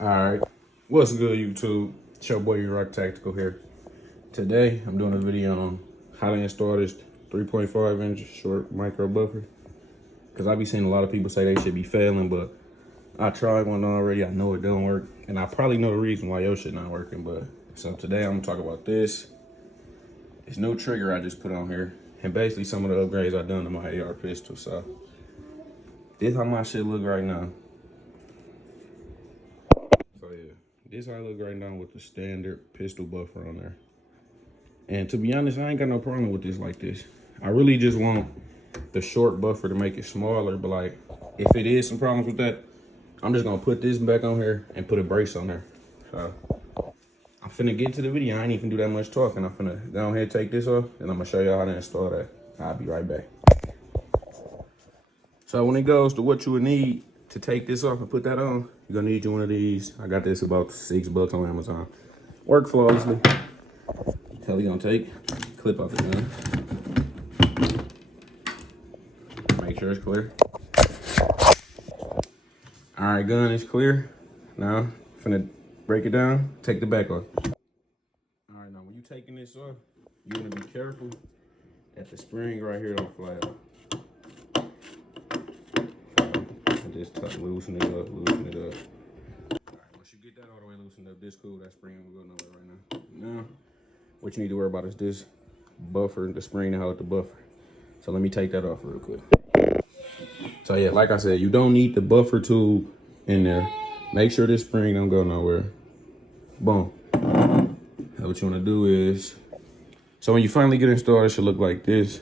Alright, what's good YouTube? It's your boy Rock Tactical here. Today I'm doing a video on how to install this 3.5 inch short micro buffer. Cause I be seeing a lot of people say they should be failing, but I tried one already, I know it don't work. And I probably know the reason why your shit not working, but so today I'm gonna talk about this. It's no trigger I just put on here. And basically some of the upgrades I done to my AR pistol. So this how my shit look right now. So yeah, this how I look right now with the standard pistol buffer on there. And to be honest, I ain't got no problem with this like this. I really just want the short buffer to make it smaller, but like, if it is some problems with that, I'm just gonna put this back on here and put a brace on there. So I'm finna get to the video. I ain't even do that much talking. I'm finna go ahead and take this off, and I'm gonna show y'all how to install that. I'll be right back. So when it goes to what you would need to take this off and put that on, you're gonna need you one of these. I got this about $6 on Amazon. Work flawlessly. Hell, you gonna take, clip off the gun. Make sure it's clear. All right, gun is clear. Now, finna break it down, take the back off. All right, now when you taking this off, you wanna be careful that the spring right here don't fly out. Just loosen it up, loosen it up. All right, once you get that all the way loosened up, this cool, that spring will go nowhere right now. Now, what you need to worry about is this buffer, the spring that hold the buffer. So let me take that off real quick. So yeah, like I said, you don't need the buffer tool in there. Make sure this spring don't go nowhere. Boom. Now what you wanna do is, so when you finally get installed, it should look like this.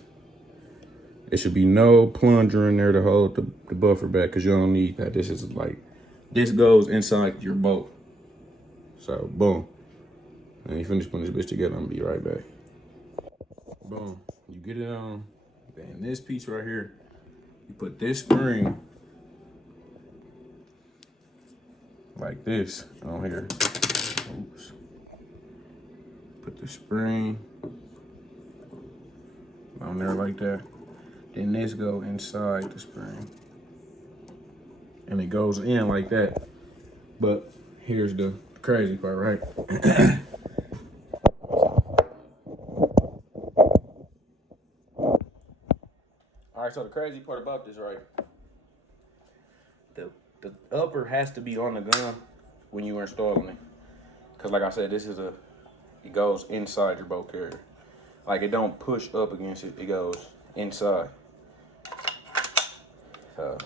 It should be no plunger in there to hold the buffer back, because you don't need that. This is like, this goes inside your bolt. So, boom. And you finish putting this bitch together, I'm gonna be right back. Boom, you get it on. Then this piece right here, you put this spring like this on here. Oops. Put the spring on there like that. Then this go inside the spring. And it goes in like that. But here's the crazy part, right? All right, so the crazy part about this, right? The upper has to be on the gun when you are installing it. Cause like I said, this is it goes inside your bolt carrier. Like it don't push up against it, it goes inside. So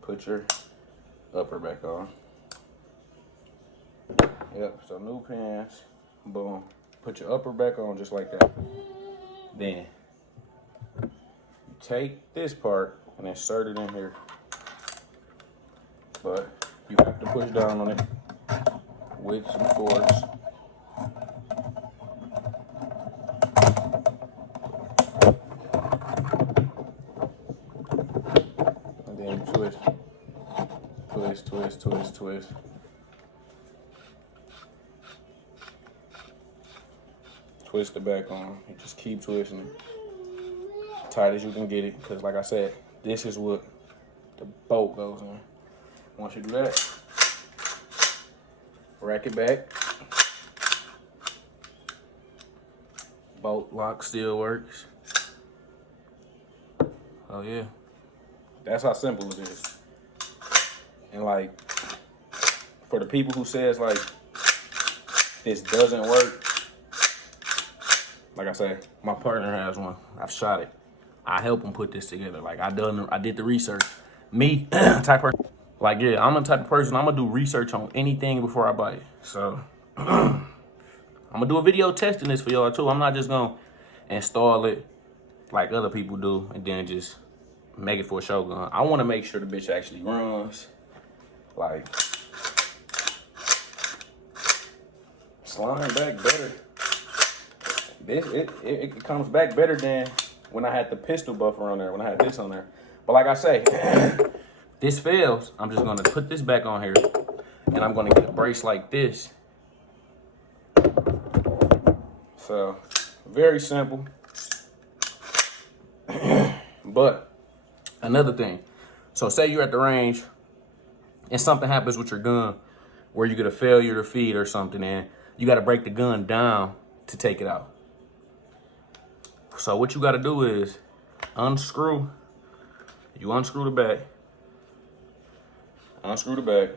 put your upper back on. Yep, so new pins, boom. Put your upper back on just like that. Then you take this part and insert it in here. But you have to push down on it with some force. And then twist, twist, twist, twist, twist. Twist it back on. You just keep twisting it tight as you can get it, because like I said, this is what the bolt goes in. Once you do that, rack it back. Bolt lock still works. Oh yeah, that's how simple it is. And like, for the people who says like this doesn't work, like I said, my partner has one. I've shot it. I help him put this together. Like I did the research. Me, type person. Like yeah, I'm the type of person, I'm gonna do research on anything before I buy it. So I'm gonna do a video testing this for y'all too. I'm not just gonna install it like other people do and then just make it for a show gun. I wanna make sure the bitch actually runs. Like, slime back better. It comes back better than when I had the pistol buffer on there, when I had this on there. But like I say, this fails, I'm just gonna put this back on here and I'm gonna get a brace like this. So, very simple. But, another thing. So say you're at the range and something happens with your gun where you get a failure to feed or something, and you got to break the gun down to take it out. So what you got to do is unscrew. You unscrew the back. Unscrew the back.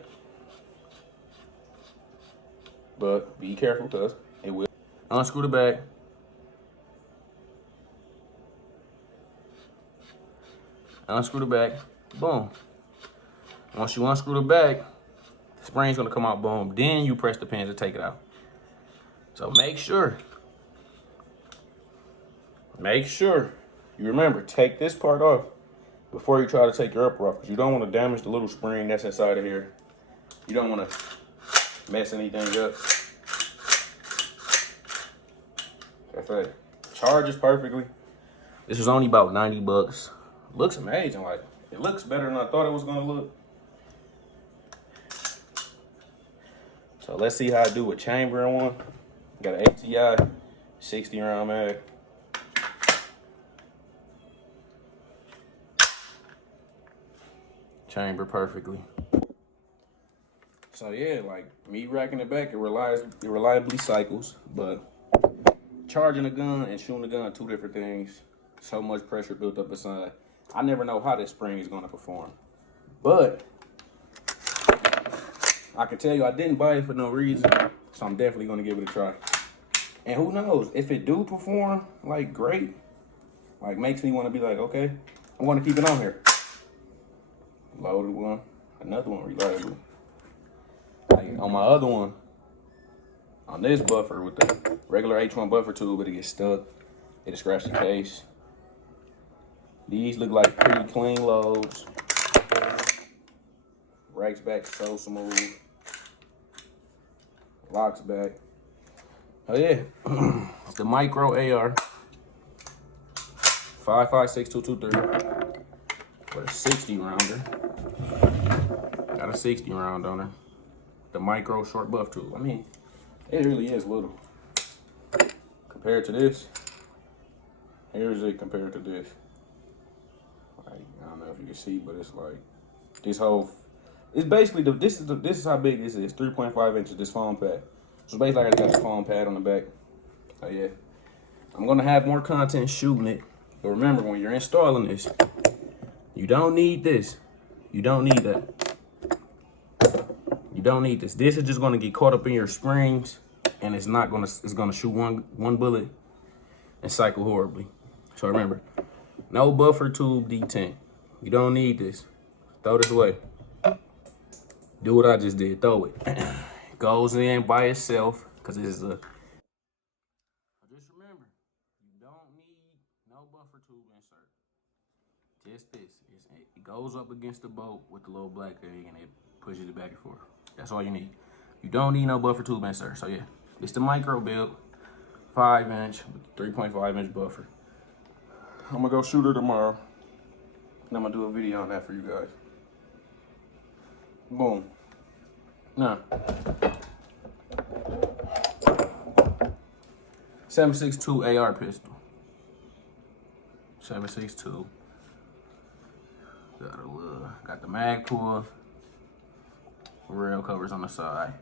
But be careful because it will. Unscrew the back. Unscrew the back. Boom. Once you unscrew the back, the spring's gonna come out, boom. Then you press the pins to take it out. So make sure you remember, take this part off before you try to take your upper off, because you don't want to damage the little spring that's inside of here. You don't want to mess anything up. That's it. Charges perfectly. This was only about 90 bucks. Looks amazing. Like, it looks better than I thought it was gonna look. So let's see how I do with chamber in one. Got an ATI 60 round mag. Chamber perfectly. So yeah, like me racking it back, it reliably cycles, but charging a gun and shooting a gun are two different things. So much pressure built up inside. I never know how this spring is gonna perform, but I can tell you I didn't buy it for no reason, so I'm definitely gonna give it a try. And who knows, if it do perform like great, like makes me wanna be like, okay, I'm gonna keep it on here. Loaded one, another one reliable. Like on my other one, on this buffer with the regular H1 buffer tool, but it gets stuck. It'll scratch the case. These look like pretty clean loads. Racks back so smooth. Locks back. Oh yeah, it's the micro AR 5.56 with a 60 rounder. Got a 60 round on her. The micro short buff tool. I mean, it really is little compared to this. Here's it compared to this. Like, I don't know if you can see, but it's like this whole. It's basically this is how big this is. 3.5 inches. This foam pad. So basically, I got this foam pad on the back. Oh yeah, I'm gonna have more content shooting it. But remember, when you're installing this, you don't need this. You don't need that. You don't need this. This is just gonna get caught up in your springs, and it's gonna shoot one bullet and cycle horribly. So remember, no buffer tube D10. You don't need this. Throw this away. Do what I just did. Throw it. Goes in by itself, because this is a. Just remember, you don't need no buffer tube insert. Just this. It goes up against the bolt with the little black thing, and it pushes it back and forth. That's all you need. You don't need no buffer tube insert. So yeah, it's the micro build, 5-inch with 3.5-inch buffer. I'm gonna go shoot her tomorrow, and I'm gonna do a video on that for you guys. Boom. Now, 7.62 AR pistol. 7.62. Got the mag pull. Rail covers on the side.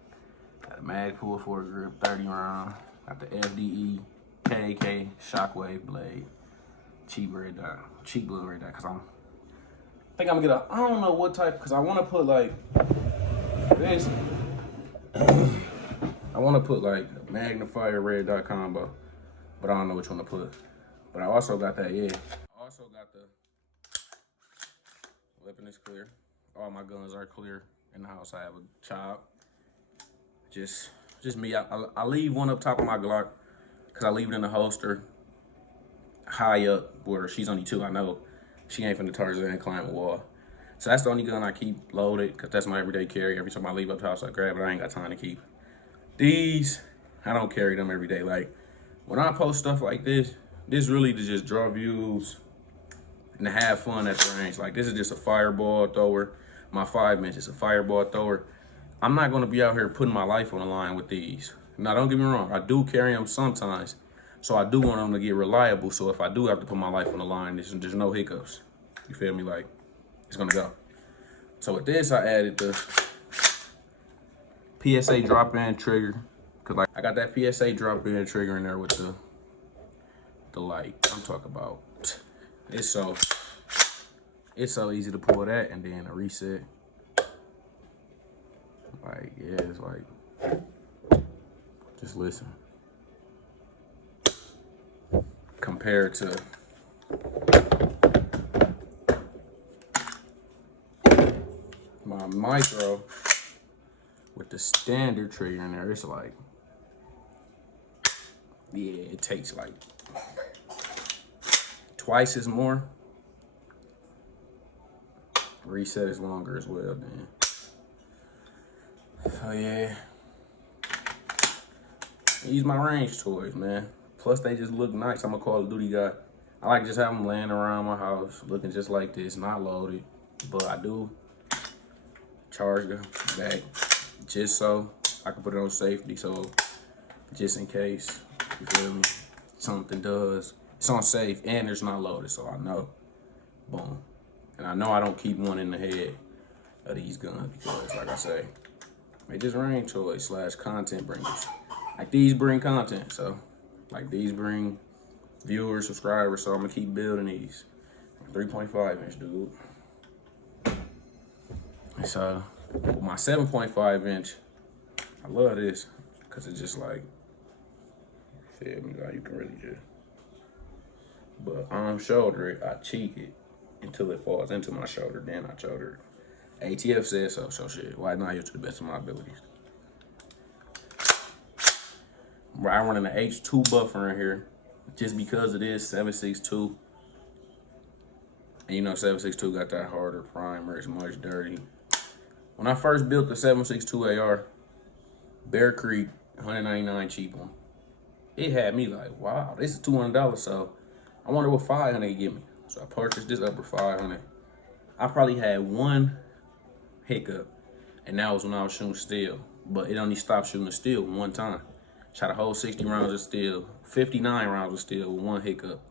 Got a mag pull for a grip, 30 round. Got the FDE KK Shockwave blade. Cheap red dot. Cheap blue red dot. Cause I think I'm gonna get I don't know what type, cause I wanna put like this. I wanna put like a magnifier red dot combo, but I don't know which one to put. But I also got that, yeah. I also got the weapon is clear. All my guns are clear in the house. I have a chop. Just me. I leave one up top of my Glock because I leave it in the holster high up where she's only 2. I know she ain't finna Tarzan and climb a wall. So that's the only gun I keep loaded because that's my everyday carry. Every time I leave up the house, I grab it. I ain't got time to keep. These, I don't carry them every day. Like, when I post stuff like this really to just draw views and to have fun at the range. Like, this is just a fireball thrower. My 5-inch is a fireball thrower. I'm not gonna be out here putting my life on the line with these. Now, don't get me wrong. I do carry them sometimes. So I do want them to get reliable. So if I do have to put my life on the line, there's no hiccups. You feel me? Like, it's gonna go. So with this, I added the PSA drop-in trigger. Cause like I got that PSA drop-in trigger in there with the light. I'm talking about. It's so easy to pull that and then a reset. Like, yeah, it's like, just listen. Compared to my micro with the standard trigger in there, it's like, yeah, it takes like twice as more. Reset is longer as well, then. So yeah, use my range toys, man. Plus they just look nice. I'm a Call of Duty guy. I like just have them laying around my house, looking just like this, not loaded. But I do charge the back just so I can put it on safety, so just in case, you feel me, something does. It's on safe and it's not loaded, so I know. Boom. And I know I don't keep one in the head of these guns because, like I say, they just range toys / content bringers. Like these bring content, so like these bring viewers, subscribers, so I'm gonna keep building these. 3.5 inch, dude. So with my 7.5 inch, I love this because it's just like, feel me, like you can really just, but arm shoulder it, I cheek it until it falls into my shoulder, then I shoulder it. ATF says so, so shit, why not use to the best of my abilities? I run an H2 buffer in here just because it is 7.62. And you know 7.62 got that harder primer, it's much dirty. When I first built the 7.62 AR, Bear Creek, 199 cheap one, it had me like, wow, this is $200, so I wonder what 500 you give me. So I purchased this up for 500. I probably had one hiccup, and that was when I was shooting steel. But it only stopped shooting the steel one time. Shot a whole 60 rounds of steel, 59 rounds of steel with one hiccup.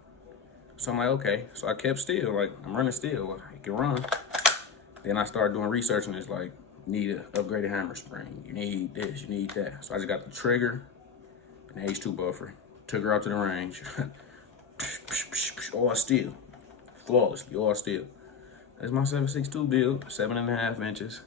So I'm like, okay. So I kept steel, like I'm running steel, it can run. Then I started doing research and it's like, need an upgraded hammer spring. You need this, you need that. So I just got the trigger and the H2 buffer. Took her out to the range. All steel, flawlessly, all steel. That's my 7.62 build, 7.5 inches.